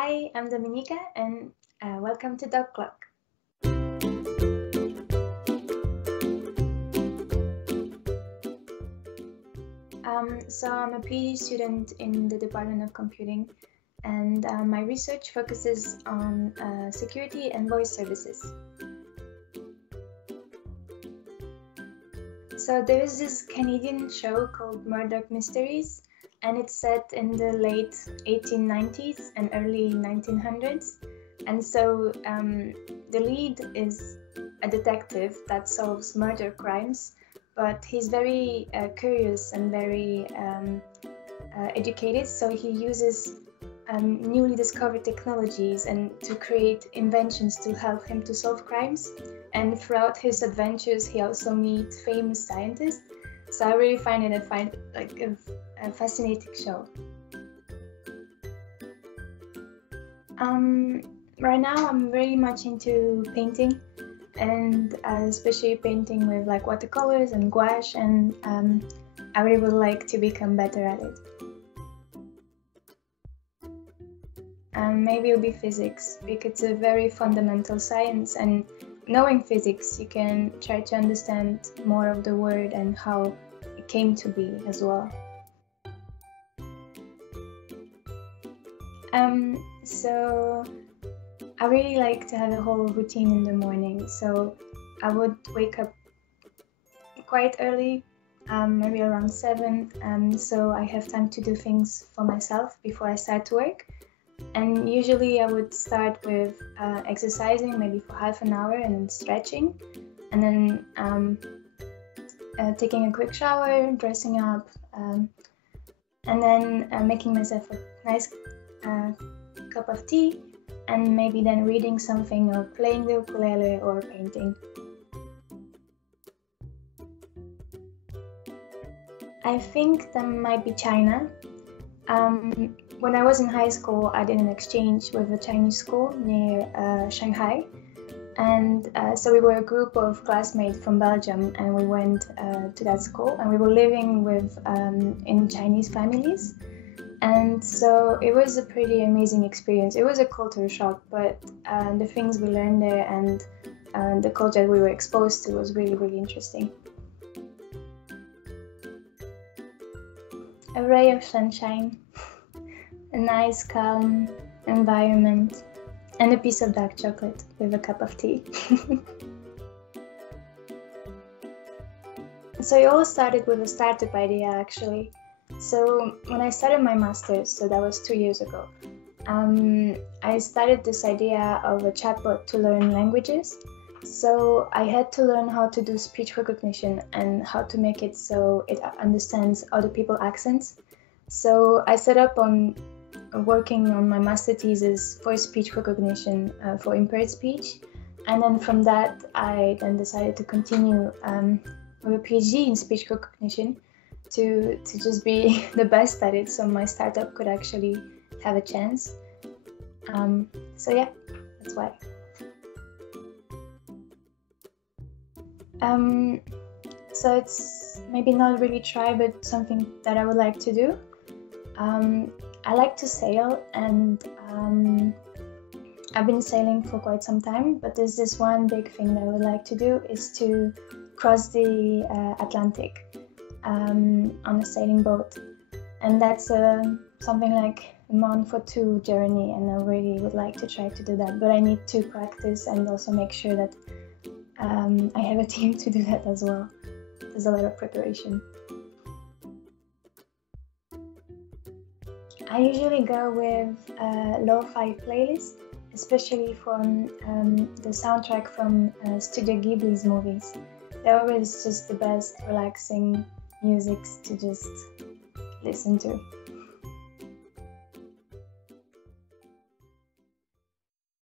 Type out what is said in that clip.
Hi, I'm Dominika and welcome to DoC Clock. So I'm a PhD student in the Department of Computing, and my research focuses on security and voice services. So there is this Canadian show called Murdoch Mysteries, and it's set in the late 1890s and early 1900s. And so the lead is a detective that solves murder crimes, but he's very curious and very educated, so he uses newly discovered technologies and to create inventions to help him to solve crimes. And throughout his adventures, he also meets famous scientists. So I really find it a fascinating show. Right now, I'm very much into painting, and especially painting with like watercolors and gouache, and I really would like to become better at it. Maybe it'll be physics, because it's a very fundamental science, and knowing physics, you can try to understand more of the world and how it came to be as well. So I really like to have a whole routine in the morning. So I would wake up quite early, maybe around 7, so I have time to do things for myself before I start to work. And usually I would start with exercising, maybe for half an hour, and then stretching, and then taking a quick shower, dressing up, and then making myself a nice cup of tea, and maybe then reading something or playing the ukulele or painting. I think that might be China. When I was in high school, I did an exchange with a Chinese school near Shanghai. And so we were a group of classmates from Belgium, and we went to that school, and we were living with in Chinese families. And so it was a pretty amazing experience. It was a culture shock, but the things we learned there and the culture we were exposed to was really, really interesting. A ray of sunshine, a nice, calm environment, and a piece of dark chocolate with a cup of tea. So it all started with a startup idea, actually. So when I started my master's, so that was 2 years ago, I started this idea of a chatbot to learn languages. So I had to learn how to do speech recognition and how to make it so it understands other people's accents. So I set up on working on my master thesis for speech recognition for impaired speech. And then from that, I then decided to continue with a PhD in speech recognition to just be the best at it, so my startup could actually have a chance. So yeah, that's why. So it's maybe not really try, but something that I would like to do. I like to sail, and I've been sailing for quite some time, but there's this one big thing that I would like to do is to cross the Atlantic on a sailing boat. And that's something like a month or two journey, and I really would like to try to do that, but I need to practice and also make sure that I have a team to do that as well. There's a lot of preparation. I usually go with a lo-fi playlist, especially from the soundtrack from Studio Ghibli's movies. They're always just the best relaxing music to just listen to.